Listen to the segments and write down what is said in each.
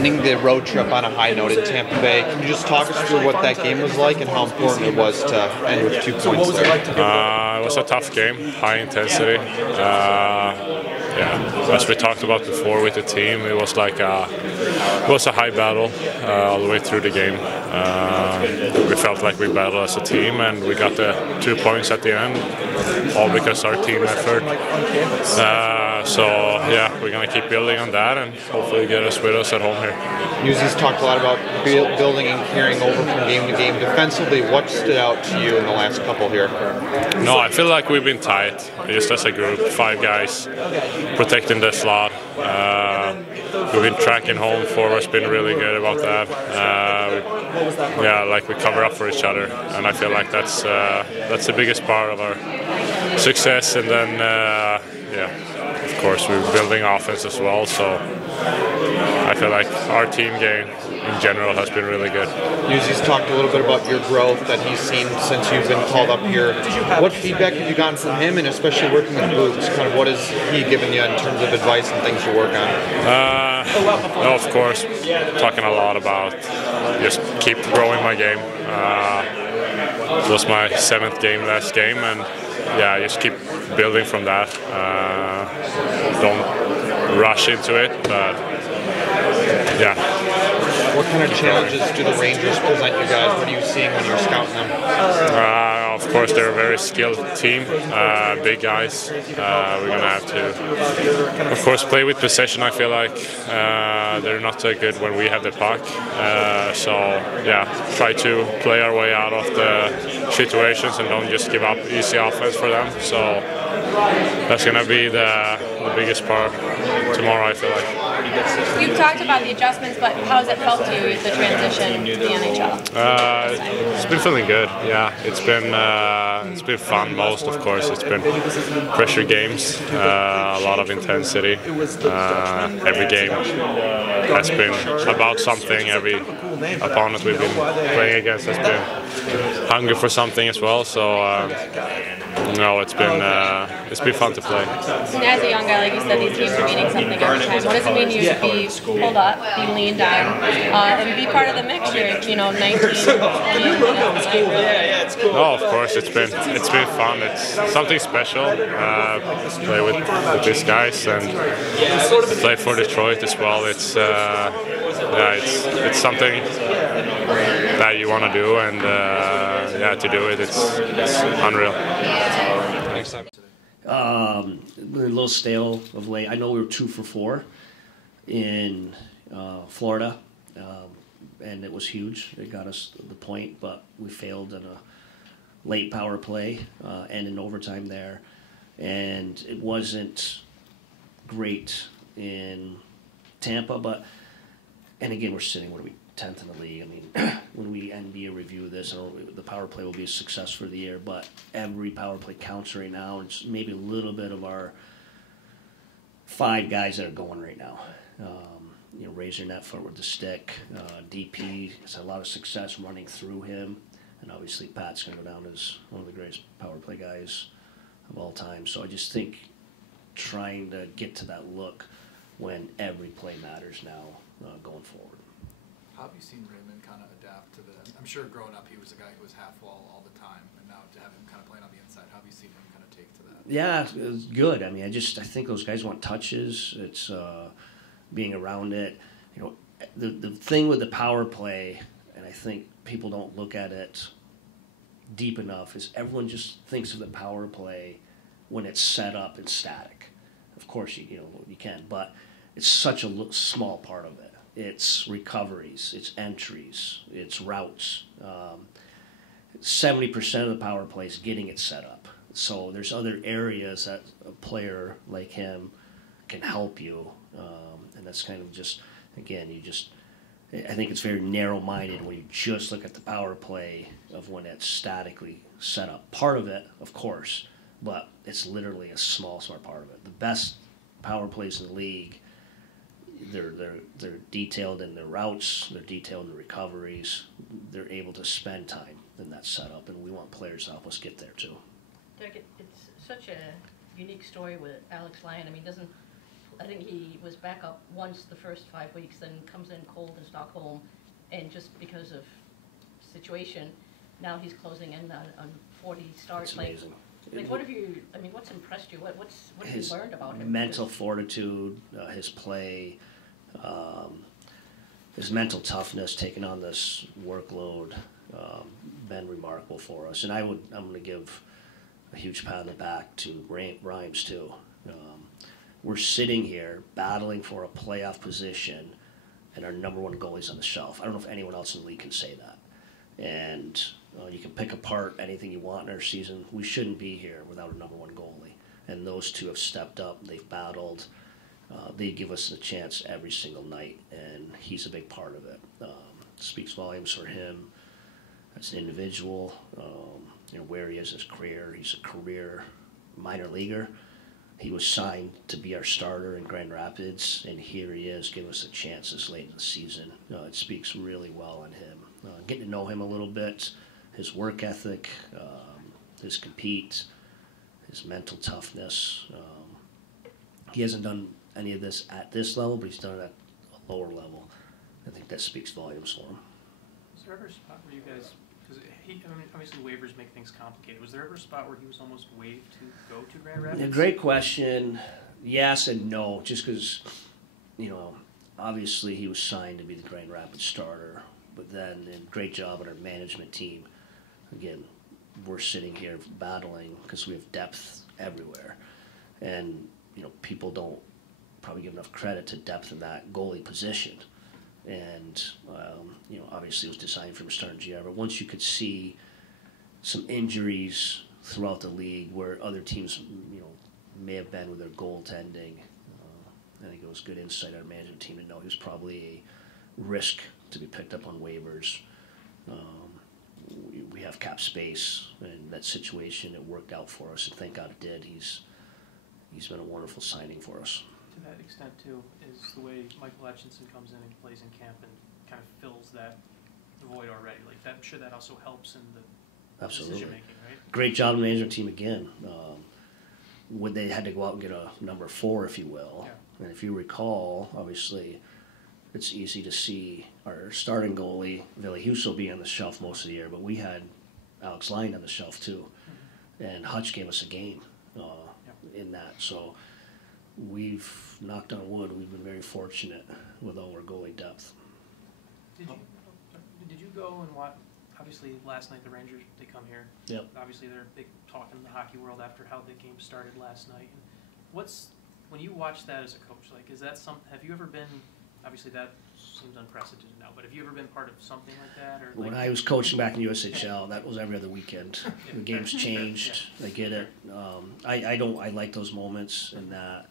Ending the road trip on a high note in Tampa Bay. Can you just talk us through what that game was like and how important it was to end with 2 points there? It was a tough game, high intensity. As we talked about before with the team, it was like a high battle all the way through the game. We felt like we battled as a team, and we got the 2 points at the end, all because our team effort. We're going to keep building on that and hopefully get us with us at home here. Newsy's talked a lot about building and carrying over from game to game. Defensively, what stood out to you in the last couple here? No, I feel like we've been tight, just as a group, 5 guys protecting the slot. We've been tracking home forwards, been really good about that. We cover up for each other, and I feel like that's the biggest part of our success. And then, of course, we're building offense as well. So I feel like our team game in general has been really good. Newsy's talked a little bit about your growth that he's seen since you've been called up here. What feedback have you gotten from him, and especially working with Boots? Kind of what has he given you in terms of advice and things to work on? No, of course, talking a lot about just keep growing my game. It was my 7th game last game, and just keep building from that. Don't rush into it, but What kind of challenges do the Rangers present you guys? What are you seeing when you're scouting them? Of course, they're a very skilled team, big guys. We're going to have to, of course, play with possession. I feel like they're not so good when we have the puck. Try to play our way out of the situations and don't just give up easy offense for them. So that's going to be the biggest part tomorrow, I feel like. You've talked about the adjustments, but how has it felt to you, the transition to the NHL? It's been feeling good. Yeah, it's been fun. Most, of course, it's been pressure games, a lot of intensity. Every game has been about something. Every opponent we've been playing against has been hungry for something as well. So it's been fun to play. And as a young guy, like you said, these teams are meaning something every time. What does it mean to you to be pulled up, be leaned on, and be part of the mix here? 19. No, of course, it's been fun. It's something special. Play with these guys and play for Detroit as well. It's something that you want to do, and to do it, it's unreal. We're a little stale of late. I know we were 2 for 4 in Florida, and it was huge. It got us the point, but we failed in a late power play and in overtime there. And it wasn't great in Tampa, and again, we're sitting, 10th in the league. I mean, when we NBA review this, the power play will be a success for the year, but every power play counts right now. It's maybe a little bit of our 5 guys that are going right now. Razor net foot with the stick. DP has had a lot of success running through him, and obviously Pat's going to go down as one of the greatest power play guys of all time. So I just think trying to get to that look when every play matters now going forward. How have you seen Raymond kind of adapt to I'm sure growing up he was a guy who was half wall all the time, and now to have him kind of playing on the inside, how have you seen him kind of take to that? Yeah, it's good. I mean, I think those guys want touches. It's being around it. The thing with the power play, and I think people don't look at it deep enough, is everyone just thinks of the power play when it's set up and static. Of course, you can, but it's such a small part of it. It's recoveries, it's entries, it's routes. 70% of the power play is getting it set up. So there's other areas that a player like him can help you, and that's kind of just, again, I think it's very narrow-minded when you just look at the power play of when it's statically set up. Part of it, of course, but it's literally a small part of it. The best power plays in the league, they're detailed in their routes, they're detailed in the recoveries, they're able to spend time in that setup, and we want players to help us get there too. Derek, it's such a unique story with Alex Lyon. I mean, I think he was back up once the first 5 weeks, then comes in cold in Stockholm, and just because of situation, now he's closing in on 40 starts. That's amazing. Like, what have you? I mean, what's impressed you? What have you learned about him? Mental fortitude, his play, his mental toughness, taking on this workload, been remarkable for us. And I'm going to give a huge pat on the back to Rhymes too. We're sitting here battling for a playoff position, and our number one goalie's on the shelf. I don't know if anyone else in the league can say that. And you can pick apart anything you want in our season. We shouldn't be here without a number one goalie. And those two have stepped up. They've battled. They give us a chance every single night, and he's a big part of it. Speaks volumes for him as an individual, where he is in his career. He's a career minor leaguer. He was signed to be our starter in Grand Rapids, and here he is giving us a chance this late in the season. It speaks really well on him. Getting to know him a little bit, his work ethic, his compete, his mental toughness. He hasn't done any of this at this level, but he's done it at a lower level. I think that speaks volumes for him. Was there ever a spot where you guys, because obviously waivers make things complicated, was there ever a spot where he was almost waived to go to Grand Rapids? Yeah, great question. Yes and no, just because, obviously he was signed to be the Grand Rapids starter, but then great job on our management team. Again, we're sitting here battling because we have depth everywhere. And, people don't probably give enough credit to depth in that goalie position. And, obviously it was designed from a starting GR, but once you could see some injuries throughout the league where other teams, may have been with their goaltending, I think it was good insight on our management team to know he was probably a risk to be picked up on waivers. We have cap space, and in that situation it worked out for us, and thank God it did. He's been a wonderful signing for us. To that extent, too, is the way Michael Hutchinson comes in and plays in camp and kind of fills that void already. Like that, I'm sure that also helps in the decision making, right? Great job on the management team again. When they had to go out and get a number 4, if you will. Yeah. And if you recall, obviously, it's easy to see our starting goalie, Ville Husso, being on the shelf most of the year, but we had Alex Lyon on the shelf too. Mm-hmm. And Hutch gave us a game in that. So we've, knocked on wood, we've been very fortunate with all our goalie depth. Did you go and watch, obviously last night the Rangers, they come here. Yep. Obviously they're big talk in the hockey world after how the game started last night. When you watch that as a coach, like, is that have you ever been, obviously that seems unprecedented now, but have you ever been part of something like that? Or when I was coaching back in USHL, that was every other weekend. The game's changed. Yeah. I get it. I like those moments, and that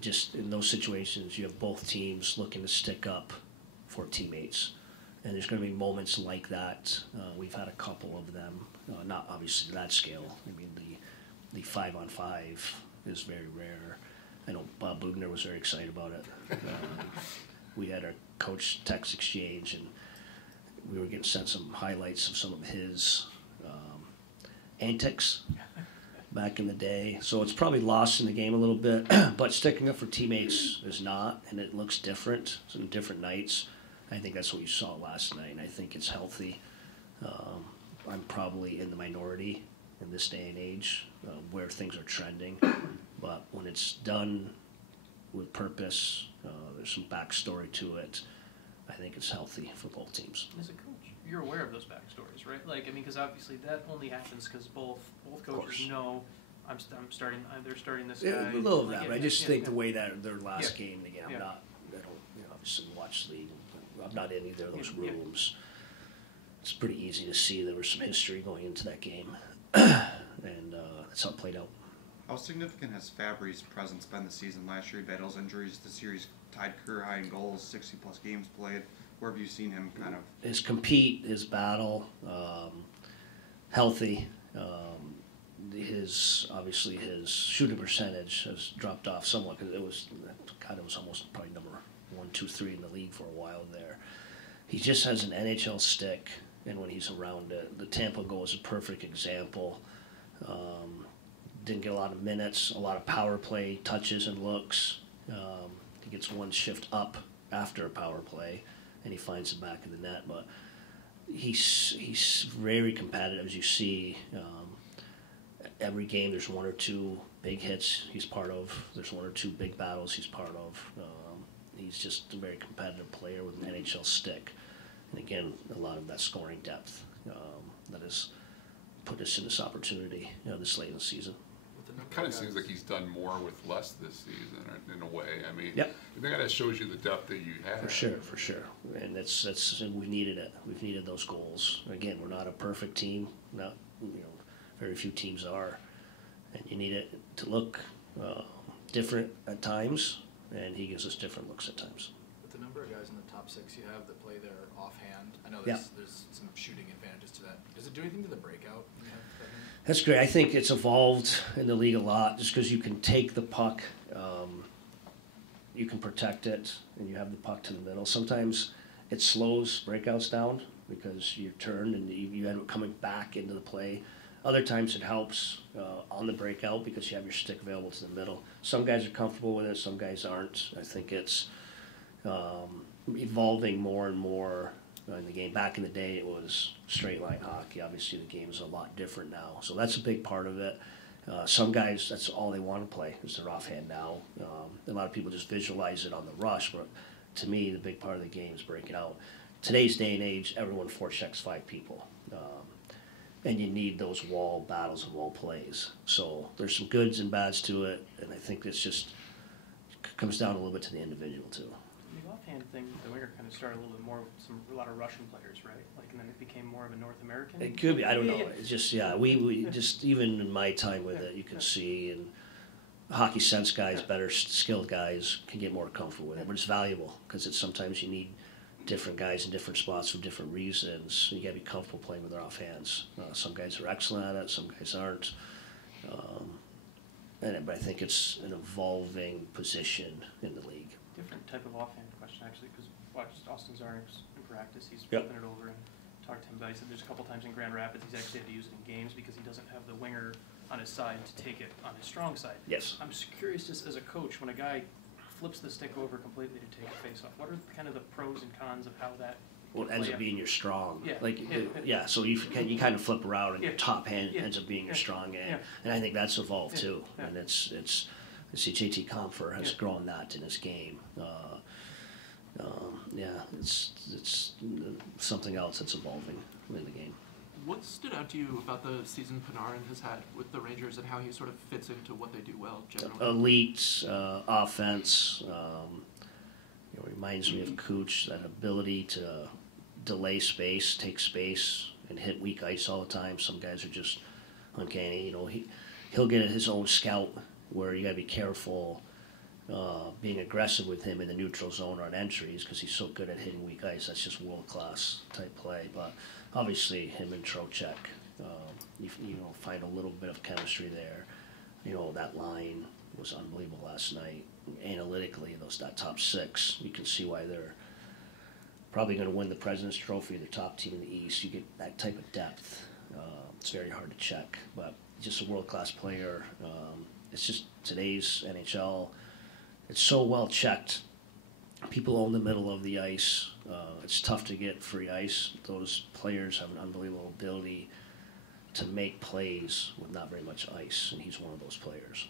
just in those situations you have both teams looking to stick up for teammates, and there's going to be moments like that. We've had a couple of them, not obviously to that scale. I mean, the 5-on-5 is very rare. I know Bob Bugner was very excited about it. We had our coach text exchange, and we were getting sent some highlights of some of his antics back in the day. So it's probably lost in the game a little bit, but sticking up for teammates is not, and it looks different. It's in different nights. I think that's what you saw last night, and I think it's healthy. I'm probably in the minority in this day and age where things are trending, but when it's done with purpose, there's some backstory to it. I think it's healthy for both teams. As a coach, you're aware of those backstories, right? Like, I mean, because obviously that only happens because both coaches know I'm starting. They're starting this guy. A little of that, but I just think the way that their last game again, I don't obviously watch the league. I'm not in either of those rooms. It's pretty easy to see there was some history going into that game, and that's how it played out. How significant has Fabry's presence been this season? Last year he battled injuries. This year he's tied career high in goals, 60-plus games played. Where have you seen him kind of? His compete, his battle, healthy. His shooting percentage has dropped off somewhat because it was almost probably number 1, 2, 3 in the league for a while there. He just has an NHL stick, and when he's around it, the Tampa goal is a perfect example. Didn't get a lot of minutes, a lot of power play touches and looks, He gets one shift up after a power play, and he finds the back of the net. But he's very competitive, as you see. Every game there's one or two big hits he's part of. There's one or two big battles he's part of. He's just a very competitive player with an NHL stick. And again, a lot of that scoring depth that has put us in this opportunity this late in the season. It kind of seems like he's done more with less this season, in a way. I mean, yep. I think that shows you the depth that you have. For sure. And we needed it. We've needed those goals. Again, we're not a perfect team. Not very few teams are, and you need it to look different at times. And he gives us different looks at times. With the number of guys in the top 6 you have that play their offhand, I know there's some shooting advantages to that. Does it do anything to the breakout? That's great. I think it's evolved in the league a lot just because you can take the puck, you can protect it, and you have the puck to the middle. Sometimes it slows breakouts down because you're turned and you end up coming back into the play. Other times it helps on the breakout because you have your stick available to the middle. Some guys are comfortable with it, some guys aren't. I think it's evolving more and more in the game. Back in the day, it was straight line hockey. Obviously, the game is a lot different now. So that's a big part of it. Some guys, that's all they want to play is their offhand now. A lot of people just visualize it on the rush, but to me, the big part of the game is breaking out. Today's day and age, everyone forechecks 5 people. And you need those wall battles and wall plays. So there's some goods and bads to it, and I think it's just comes down a little bit to the individual too. The offhand thing, the winger kind of started a little bit more with a lot of Russian players, right? And then it became more of a North American. It could be. I don't know. It's just we just even in my time with it, you can see and hockey sense guys, better skilled guys can get more comfortable with it, but it's valuable because it's sometimes you need different guys in different spots for different reasons. You got to be comfortable playing with their offhands. Some guys are excellent at it, some guys aren't. But I think it's an evolving position in the league. Different type of offhand question, actually, because watched Austin Czarnik's in practice. He's flipping it over and talked to him about it. He said there's a couple times in Grand Rapids he's actually had to use it in games because he doesn't have the winger on his side to take it on his strong side. Yes. I'm just curious, just as a coach, when a guy flips the stick over completely to take a face-off, what are kind of the pros and cons of how that ends up being your strong. Yeah. So you kind of flip around and your top hand ends up being your strong hand. And I think that's evolved too. And it's I see JT Comfer has grown that in his game. It's something else that's evolving in the game. What stood out to you about the season Panarin has had with the Rangers and how he sort of fits into what they do well generally? Elite offense. Reminds me of Cooch, that ability to delay space, take space, and hit weak ice all the time. Some guys are just uncanny. He'll get his own scout where you got to be careful being aggressive with him in the neutral zone or on entries because he's so good at hitting weak ice. That's just world-class type play. But obviously him and Trocheck, you find a little bit of chemistry there. That line was unbelievable last night. Analytically, that top 6, you can see why they're probably going to win the President's Trophy, the top team in the East. You get that type of depth. It's very hard to check, but just a world-class player. It's just today's NHL, it's so well checked. People own the middle of the ice. It's tough to get free ice. Those players have an unbelievable ability to make plays with not very much ice, and he's one of those players.